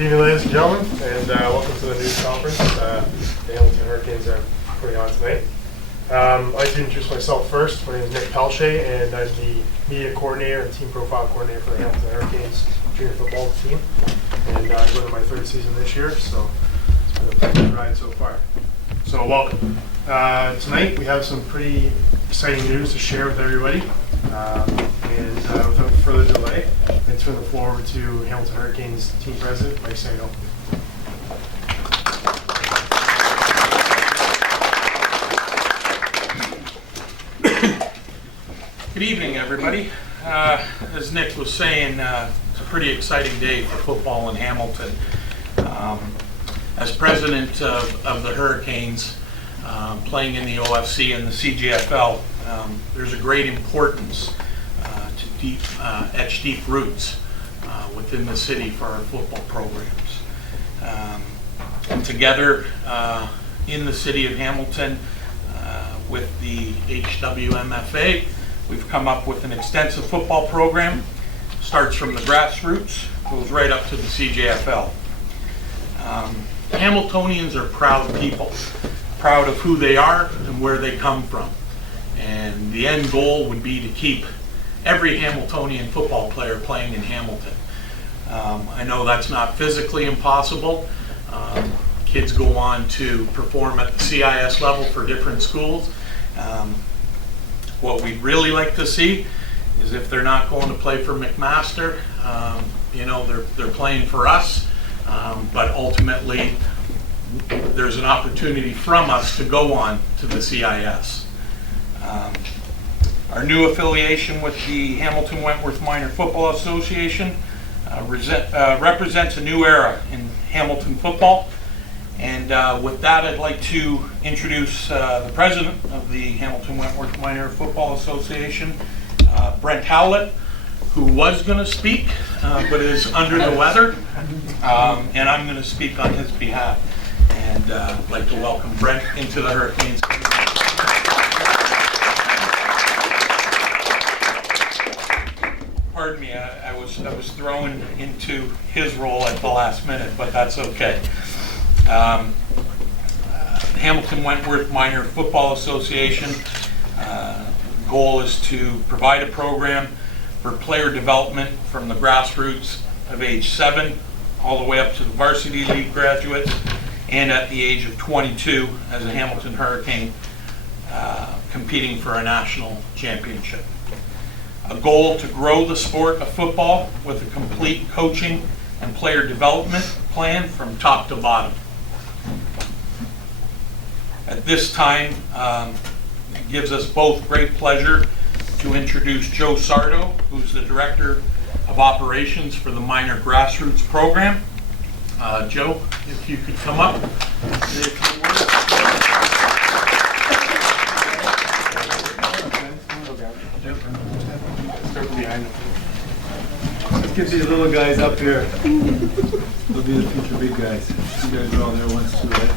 Good evening, ladies and gentlemen, and welcome to the news conference the Hamilton Hurricanes are putting on tonight. I'd like to introduce myself first. My name is Nick Pelche, and I'm the media coordinator and team profile coordinator for the Hamilton Hurricanes junior football team. And I'm going to my third season this year, so it's been a good ride so far. So welcome. Tonight we have some pretty exciting news to share with everybody. And without further delay, I turn the floor over to Hamilton Hurricanes team president, Mike Saino. Good evening, everybody. As Nick was saying, it's a pretty exciting day for football in Hamilton. As president of the Hurricanes, playing in the OFC and the CJFL, there's a great importance to etch deep roots within the city for our football programs. And together in the city of Hamilton with the HWMFA, we've come up with an extensive football program. Starts from the grassroots, goes right up to the CJFL. Hamiltonians are proud people, proud of who they are and where they come from. And the end goal would be to keep every Hamiltonian football player playing in Hamilton. I know that's not physically impossible. Kids go on to perform at the CIS level for different schools. What we'd really like to see is if they're not going to play for McMaster, they're playing for us, but ultimately there's an opportunity from us to go on to the CIS. Our new affiliation with the Hamilton Wentworth Minor Football Association represents a new era in Hamilton football. And with that, I'd like to introduce the president of the Hamilton Wentworth Minor Football Association, Brent Howlett, who was going to speak, but is under the weather. And I'm going to speak on his behalf. And I'd like to welcome Brent into the Hurricanes. Pardon me, I was thrown into his role at the last minute, but that's okay. Hamilton Wentworth Minor Football Association goal is to provide a program for player development from the grassroots of age 7 all the way up to the varsity league graduates, and at the age of 22 as a Hamilton Hurricane competing for a national championship. A goal to grow the sport of football with a complete coaching and player development plan from top to bottom. At this time, it gives us both great pleasure to introduce Joe Sardo, who's the Director of Operations for the Minor Grassroots Program. Joe, if you could come up. Say a few words. Start behind them. Let's get these little guys up here. They'll be the future big guys. You guys are all there once too, right?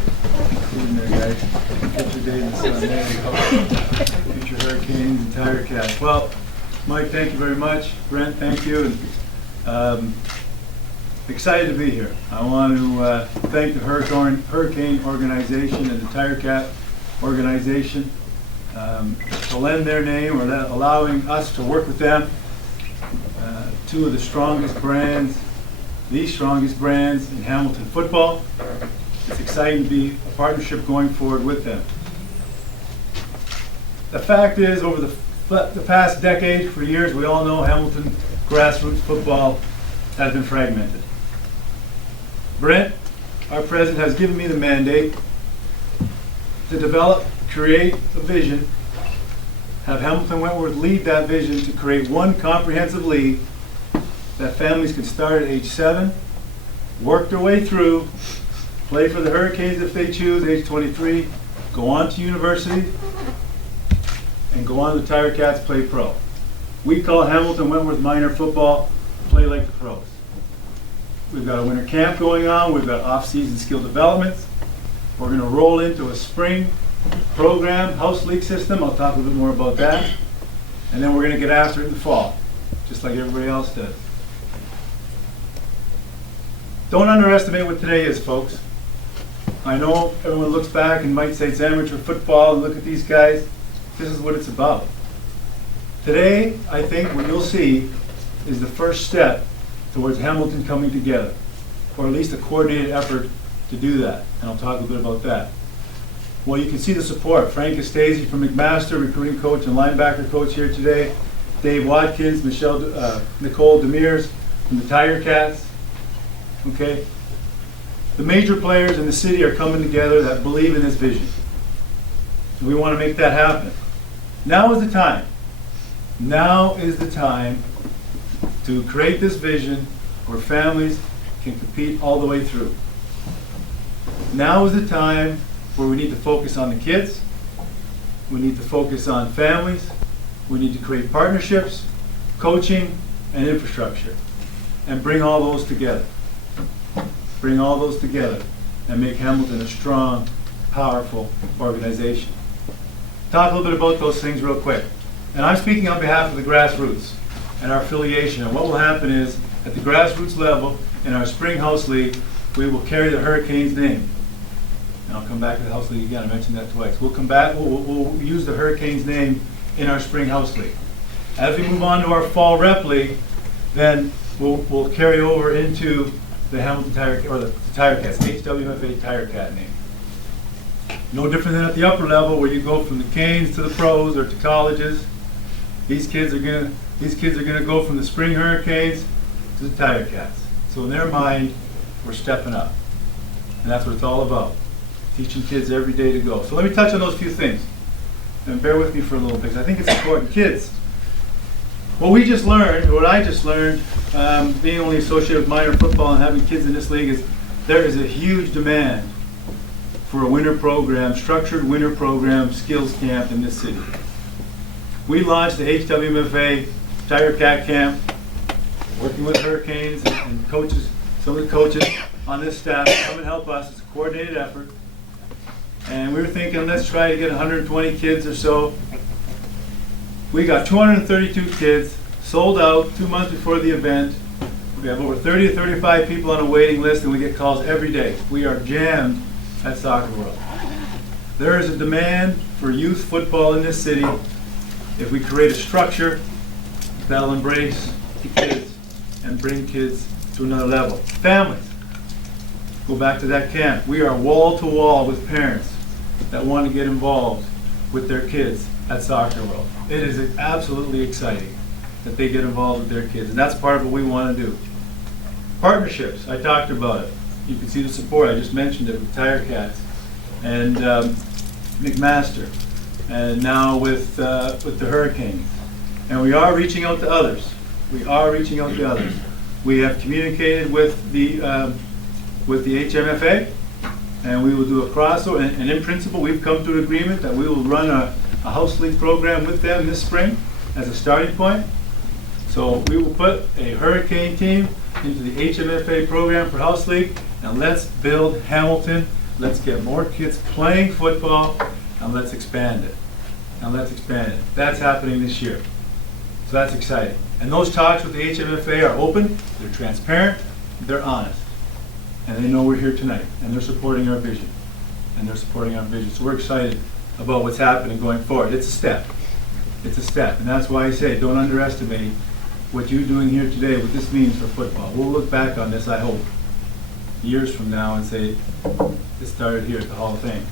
Get in there, guys. Get your day in the sun. There you go. Future Hurricanes and Tiger Cats. Well, Mike, thank you very much. Brent, thank you. And, excited to be here. I want to thank the Hurricane organization and the Tiger Cat organization to lend their name or allowing us to work with them. Two of the strongest brands in Hamilton football. It's exciting to be a partnership going forward with them. The fact is, over the past decade, for years, we all know Hamilton grassroots football has been fragmented. Brent, our president, has given me the mandate to develop, create a vision, have Hamilton Wentworth lead that vision to create one comprehensive league that families can start at age 7, work their way through, play for the Hurricanes if they choose, age 23, go on to university, and go on to the Tiger Cats, play pro. We call Hamilton Wentworth Minor football play like the pros. We've got a winter camp going on, we've got off-season skill developments. We're going to roll into a spring program, house league system. I'll talk a little bit more about that. And then we're going to get after it in the fall, just like everybody else does. Don't underestimate what today is, folks. I know everyone looks back and might say it's amateur football and look at these guys. This is what it's about. Today, I think what you'll see is the first step towards Hamilton coming together, or at least a coordinated effort to do that. And I'll talk a bit about that. Well, you can see the support. Frank Estasi from McMaster, recruiting coach and linebacker coach here today. Dave Watkins, Nicole Demirs from the Tiger Cats. Okay? The major players in the city are coming together that believe in this vision. And we want to make that happen. Now is the time. Now is the time to create this vision where families can compete all the way through. Now is the time where we need to focus on the kids. We need to focus on families. We need to create partnerships, coaching, and infrastructure, and bring all those together. Bring all those together and make Hamilton a strong, powerful organization. Talk a little bit about those things real quick. And I'm speaking on behalf of the grassroots and our affiliation. And what will happen is, at the grassroots level, in our Spring House League, we will carry the Hurricanes name. And I'll come back to the House League again, I mentioned that twice. We'll come back, we'll use the Hurricanes name in our Spring House League. As we move on to our Fall Rep League, then we'll carry over into the Hamilton Tiger, or the Tiger Cats, HWMFA Tiger Cat name. No different than at the upper level where you go from the Canes to the pros or to colleges. These kids are gonna go from the Spring Hurricanes to the Tiger Cats. So in their mind, we're stepping up. And that's what it's all about. Teaching kids every day to go. So let me touch on those few things. And bear with me for a little bit, because I think it's important. Kids, what we just learned, or what I just learned, being only associated with minor football and having kids in this league, is there is a huge demand for a winter program, structured winter program, skills camp in this city. We launched the HWMFA Tiger Cat Camp, working with Hurricanes and coaches, some of the coaches on this staff to come and help us. It's a coordinated effort. And we were thinking, let's try to get 120 kids or so. We got 232 kids, sold out 2 months before the event. We have over 30 to 35 people on a waiting list, and we get calls every day. We are jammed at Soccer World. There is a demand for youth football in this city. If we create a structure that'll embrace the kids and bring kids to another level. Families, go back to that camp. We are wall to wall with parents that want to get involved with their kids at Soccer World. It is absolutely exciting that they get involved with their kids, and that's part of what we want to do. Partnerships, I talked about it. You can see the support, I just mentioned it with Tiger Cats and McMaster, and now with the Hurricanes. And we are reaching out to others. We are reaching out to others. We have communicated with the HMFA, and we will do a crossover. And in principle, we've come to an agreement that we will run a house league program with them this spring as a starting point. So we will put a Hurricane team into the HMFA program for house league, and let's build Hamilton. Let's get more kids playing football, and let's expand it. And let's expand it. That's happening this year. So that's exciting. And those talks with the HMFA are open, they're transparent, they're honest. And they know we're here tonight, and they're supporting our vision. And they're supporting our vision. So we're excited about what's happening going forward. It's a step. It's a step. And that's why I say, don't underestimate what you're doing here today, what this means for football. We'll look back on this, I hope, years from now and say, this started here at the Hall of Fame,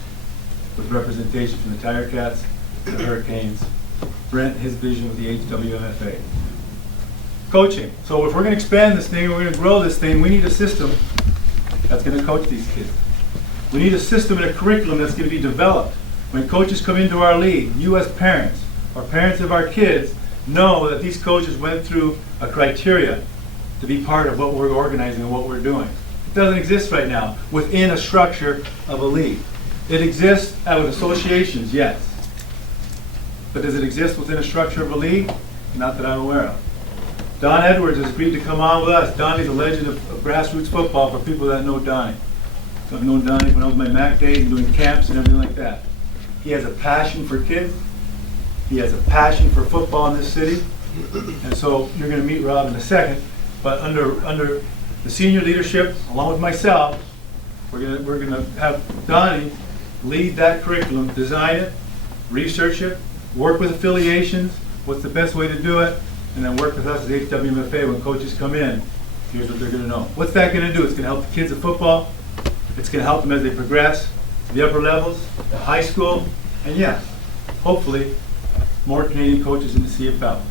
with representation from the Tiger Cats, the Hurricanes, Brent, his vision with the HWMFA. Coaching. So if we're going to expand this thing, we're going to grow this thing, we need a system that's going to coach these kids. We need a system and a curriculum that's going to be developed. When coaches come into our league, you as parents, or parents of our kids, know that these coaches went through a criteria to be part of what we're organizing and what we're doing. It doesn't exist right now within a structure of a league. It exists with associations, yes. But does it exist within a structure of a league? Not that I'm aware of. Don Edwards has agreed to come on with us. Donnie's a legend of grassroots football for people that know Donnie. So I've known Donnie when I was my MAC days and doing camps and everything like that. He has a passion for kids. He has a passion for football in this city. And so you're going to meet Rob in a second. But under The senior leadership, along with myself, we're gonna have Donnie lead that curriculum, design it, research it, work with affiliations, what's the best way to do it, and then work with us as HWMFA when coaches come in. Here's what they're gonna know. What's that gonna do? It's gonna help the kids at football. It's gonna help them as they progress to the upper levels, the high school, and yes, hopefully, more Canadian coaches in the CFL.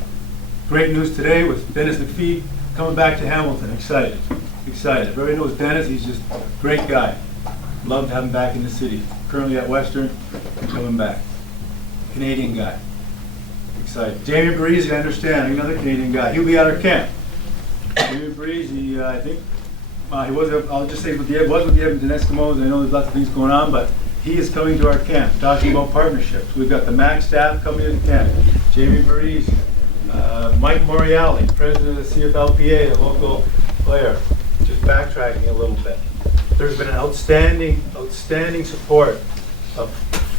Great news today with Dennis McPhee coming back to Hamilton. Excited. Everybody knows Dennis. He's just a great guy. Love to have him back in the city. Currently at Western, coming back. Canadian guy. Excited. Jamie Breeze, I understand, another Canadian guy. He'll be at our camp. Jamie Breeze, I think, he was, I'll just say, was with the Edmonton Eskimos. I know there's lots of things going on, but he is coming to our camp, talking about partnerships. We've got the MAC staff coming to the camp. Jamie Breeze, Mike Moriali, president of the CFLPA, a local player. Just backtracking a little bit. There's been an outstanding support of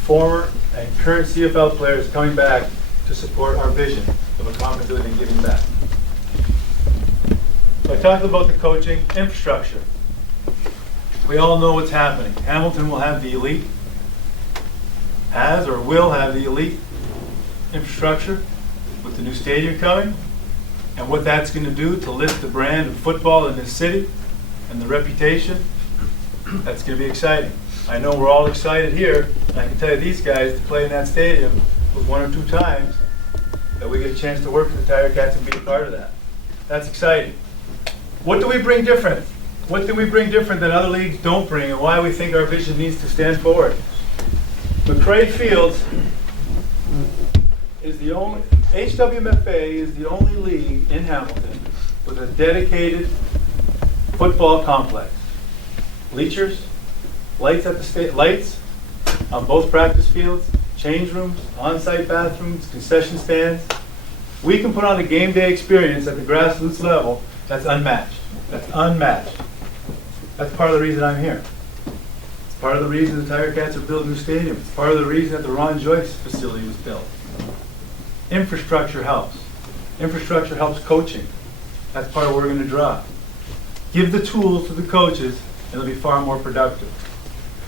former and current CFL players coming back to support our vision of accountability and giving back. So I talked about the coaching infrastructure. We all know what's happening. Hamilton will have the elite, has or will have the elite infrastructure with the new stadium coming, and what that's going to do to lift the brand of football in this city and the reputation. That's going to be exciting. I know we're all excited here, and I can tell you these guys to play in that stadium was 1 or 2 times that we get a chance to work with the Tiger Cats and be a part of that. That's exciting. What do we bring different? What do we bring different that other leagues don't bring, and why we think our vision needs to stand forward? McRae Fields is the only, HWMFA is the only league in Hamilton with a dedicated football complex. Bleachers, lights at the lights on both practice fields, change rooms, on-site bathrooms, concession stands. We can put on a game day experience at the grassroots level that's unmatched. That's unmatched. That's part of the reason I'm here. It's part of the reason the Tiger Cats are building a new stadium. It's part of the reason that the Ron Joyce facility was built. Infrastructure helps. Infrastructure helps coaching. That's part of what we're going to draw. Give the tools to the coaches, and they'll be far more productive.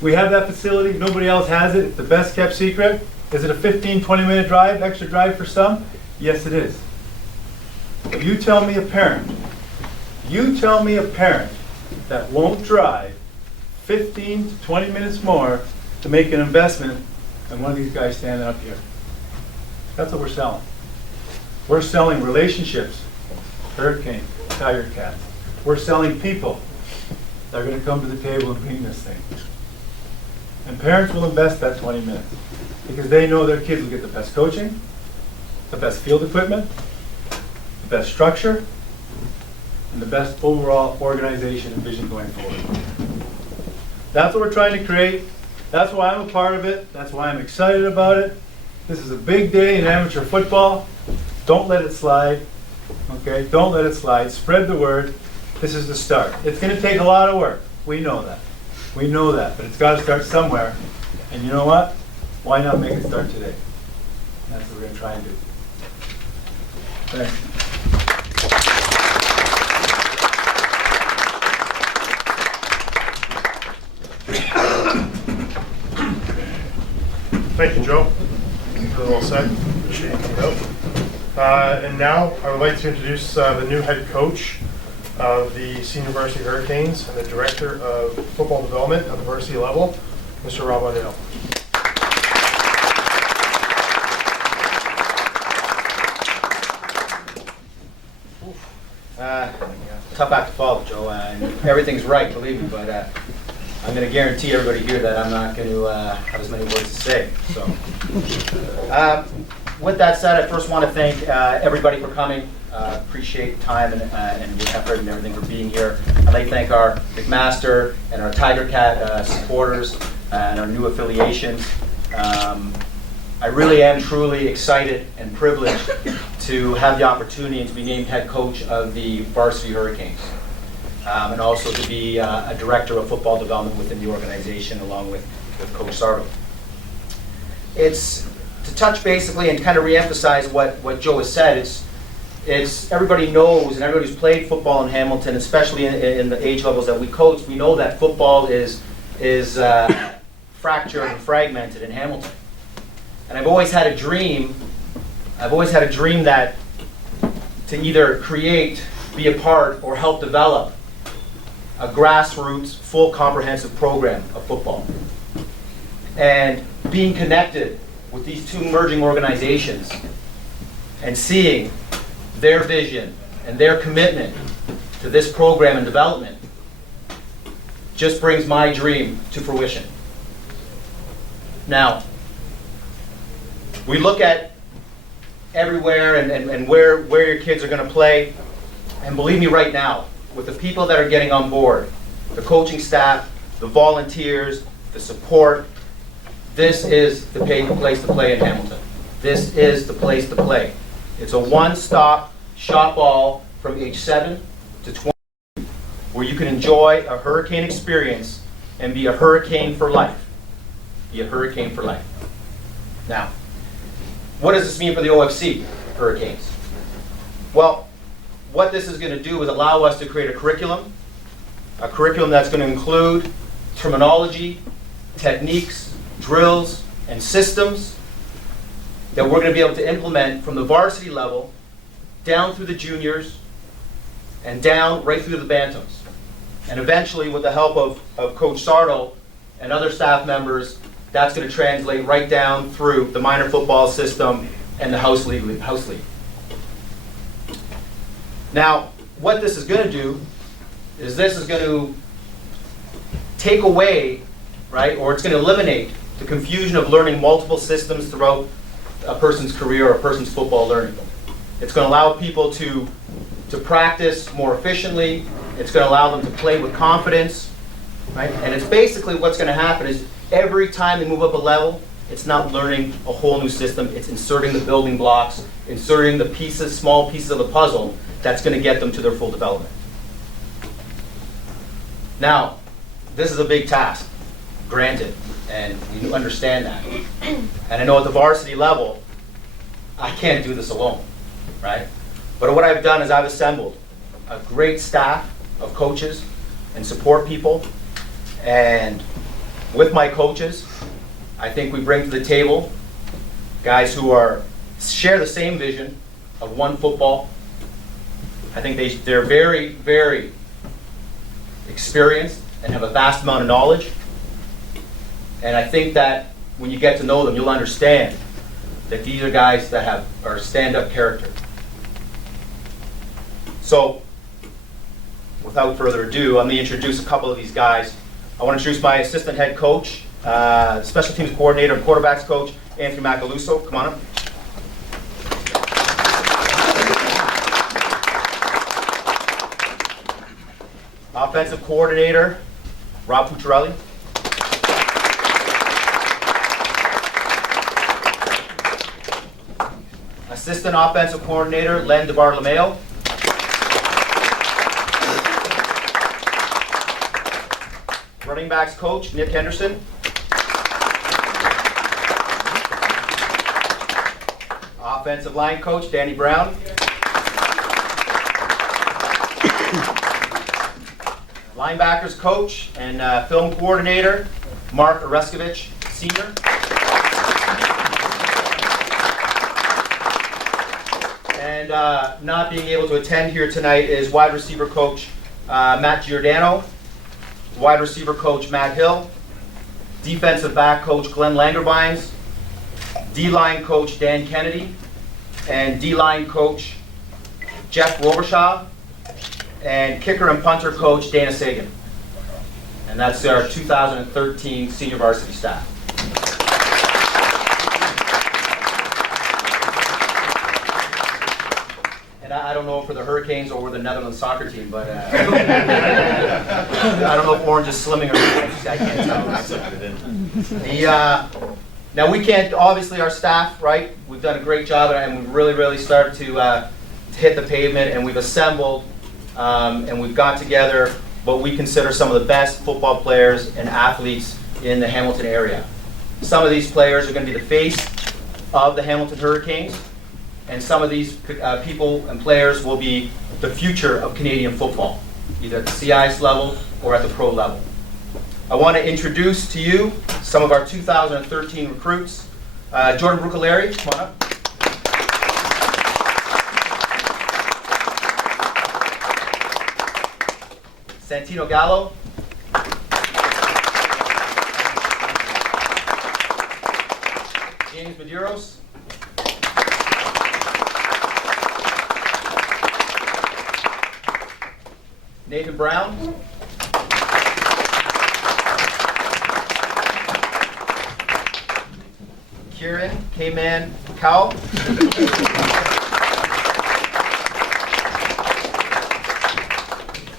We have that facility. Nobody else has it. It's the best kept secret. Is it a 15, 20-minute drive, extra drive for some? Yes, it is. You tell me a parent that won't drive 15 to 20 minutes more to make an investment than one of these guys standing up here. That's what we're selling. We're selling relationships, Hurricane, Tiger Cats. We're selling people that are going to come to the table and bring this thing. And parents will invest that 20 minutes because they know their kids will get the best coaching, the best field equipment, the best structure, and the best overall organization and vision going forward. That's what we're trying to create. That's why I'm a part of it. That's why I'm excited about it. This is a big day in amateur football. Don't let it slide. Okay? Don't let it slide. Spread the word. This is the start. It's going to take a lot of work. We know that. We know that. But it's got to start somewhere. And you know what? Why not make it start today? And that's what we're going to try and do. Thanks. Thank you, Joe. Really well said. And now I would like to introduce the new head coach of the Senior Varsity Hurricanes and the Director of Football Development at the varsity level, Mr. Rob O'Neill. Tough act to follow, Joe. Everything's right, believe me, but I'm going to guarantee everybody here that I'm not going to have as many words to say. So, with that said, I first want to thank everybody for coming. Appreciate the time and the effort and everything for being here. I'd like to thank our McMaster and our Tiger Cat supporters and our new affiliations. I really am truly excited and privileged to have the opportunity and to be named head coach of the Varsity Hurricanes. And also to be a director of football development within the organization along with Coach Sardo. It's to touch basically and kind of reemphasize what Joe has said. everybody knows, and everybody who's played football in Hamilton, especially in the age levels that we coach, we know that football is fractured and fragmented in Hamilton. And I've always had a dream that to either create, be a part, or help develop a grassroots, full comprehensive program of football. And being connected with these two merging organizations and seeing their vision and their commitment to this program and development just brings my dream to fruition. Now, we look at everywhere and where your kids are going to play, and believe me right now, with the people that are getting on board, the coaching staff, the volunteers, the support, this is the place to play in Hamilton. This is the place to play. It's a one-stop shop all from age 7 to 20, where you can enjoy a hurricane experience and be a hurricane for life. Be a hurricane for life. Now, what does this mean for the OFC Hurricanes? Well, what this is going to do is allow us to create a curriculum that's going to include terminology, techniques, drills, and systems that we're going to be able to implement from the varsity level down through the juniors and down right through the bantams. And eventually, with the help of Coach Sardo and other staff members, that's going to translate right down through the minor football system and the house league. Now, what this is going to do is this is going to take away, right, or it's going to eliminate the confusion of learning multiple systems throughout a person's career or a person's football learning. It's going to allow people to practice more efficiently. It's going to allow them to play with confidence, right? And it's basically what's going to happen is every time they move up a level, it's not learning a whole new system. It's inserting the building blocks, inserting the pieces, small pieces of the puzzle that's going to get them to their full development. Now, this is a big task, granted, and you understand that. And I know at the varsity level, I can't do this alone, right? But what I've done is I've assembled a great staff of coaches and support people, and with my coaches, I think we bring to the table guys who share the same vision of one football. I think they're very, very experienced and have a vast amount of knowledge. And I think that when you get to know them, you'll understand that these are guys that are stand-up character. So, without further ado, I'm going to introduce a couple of these guys. I want to introduce my assistant head coach, special teams coordinator and quarterbacks coach, Anthony Macaluso. Come on up. Offensive coordinator, Rob Pucciarelli. Assistant offensive coordinator, Len DeBartolomeo. Running backs coach, Nick Henderson. Offensive line coach, Danny Brown. Linebackers coach and film coordinator, Mark Oreskovich, Sr. And not being able to attend here tonight is wide receiver coach Matt Giordano, wide receiver coach Matt Hill, defensive back coach Glenn Langerbines, D-line coach Dan Kennedy, and D-line coach Jeff Robershaw, and kicker and punter coach Dana Sagan. And that's our 2013 senior varsity staff. And I don't know for the Hurricanes or the Netherlands soccer team, but I don't know if Orange is slimming or not. I can't tell. Now we can't, obviously our staff, right, we've done a great job and we've really started to hit the pavement, and we've assembled and we've got together what we consider some of the best football players and athletes in the Hamilton area. Some of these players are going to be the face of the Hamilton Hurricanes. and some of these people and players will be the future of Canadian football, either at the CIS level or at the pro level. I want to introduce to you some of our 2013 recruits. Jordan Brucaleri, come on up. Santino Gallo. James Medeiros. Nathan Brown. Kieran K-Man Cowell.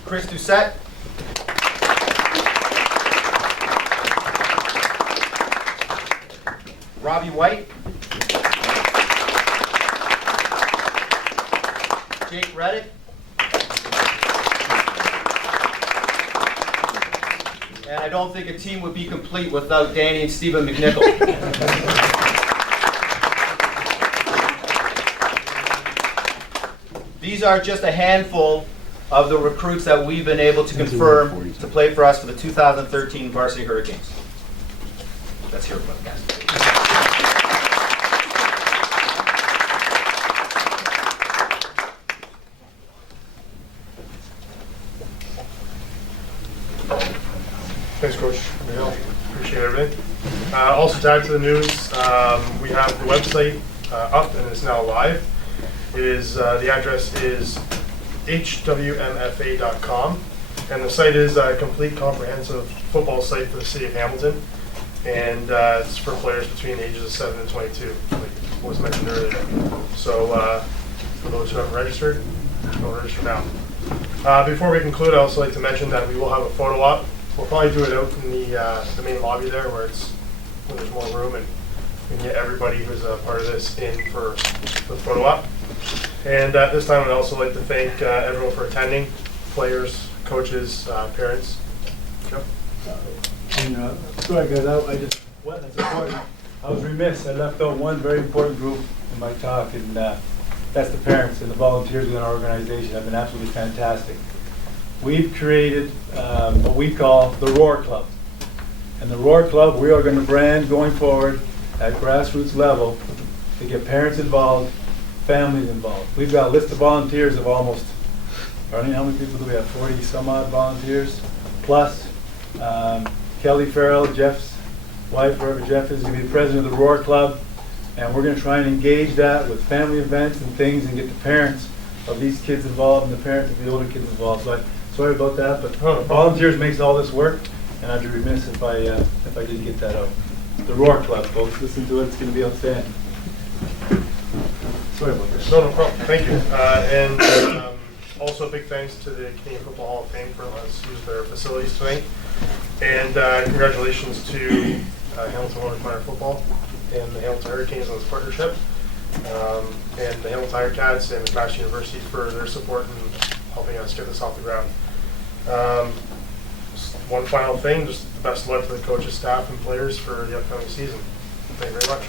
Chris Doucette. Robbie White. Jake Reddick. And I don't think a team would be complete without Danny and Stephen McNichol. These are just a handful of the recruits that we've been able to confirm to play for us for the 2013 Varsity Hurricanes. Let's hear about it, guys. Thanks, Coach. Appreciate everything. Also, to add to the news, we have the website up and it's now live. The address is HWMFA.com, and the site is a complete comprehensive football site for the city of Hamilton, and it's for players between the ages of 7 and 22, like was mentioned earlier. So for those who haven't registered, go register now. Before we conclude, I'd also like to mention that we will have a photo op. We'll probably do it out in the main lobby there, where there's more room, and we can get everybody who's a part of this in for the photo op. And at this time, I'd also like to thank everyone for attending, players, coaches, parents. Yep. Sorry guys, that's important. I was remiss, I left out one very important group in my talk, and that's the parents and the volunteers within our organization have been absolutely fantastic. We've created what we call the Roar Club. And the Roar Club, we are going to brand going forward at grassroots level to get parents involved, families involved. We've got a list of volunteers of almost, Arlene, how many people do we have? 40 some odd volunteers, plus Kelly Farrell, Jeff's wife, wherever Jeff is, going to be the president of the Roar Club, and we're going to try and engage that with family events and things and get the parents of these kids involved and the parents of the older kids involved. So sorry about that, but volunteers makes all this work, and I'd be remiss if I didn't get that out. The Roar Club, folks, listen to it, it's going to be outstanding. Sorry about this. No problem. Thank you. And also a big thanks to the Canadian Football Hall of Fame for letting us use their facilities tonight. And congratulations to Hamilton Oilers Minor Football and the Hamilton Hurricanes on this partnership. And the Hamilton Tiger Cats and McMaster University for their support in helping us get this off the ground. Just one final thing, just the best of luck to the coaches, staff, and players for the upcoming season. Thank you very much.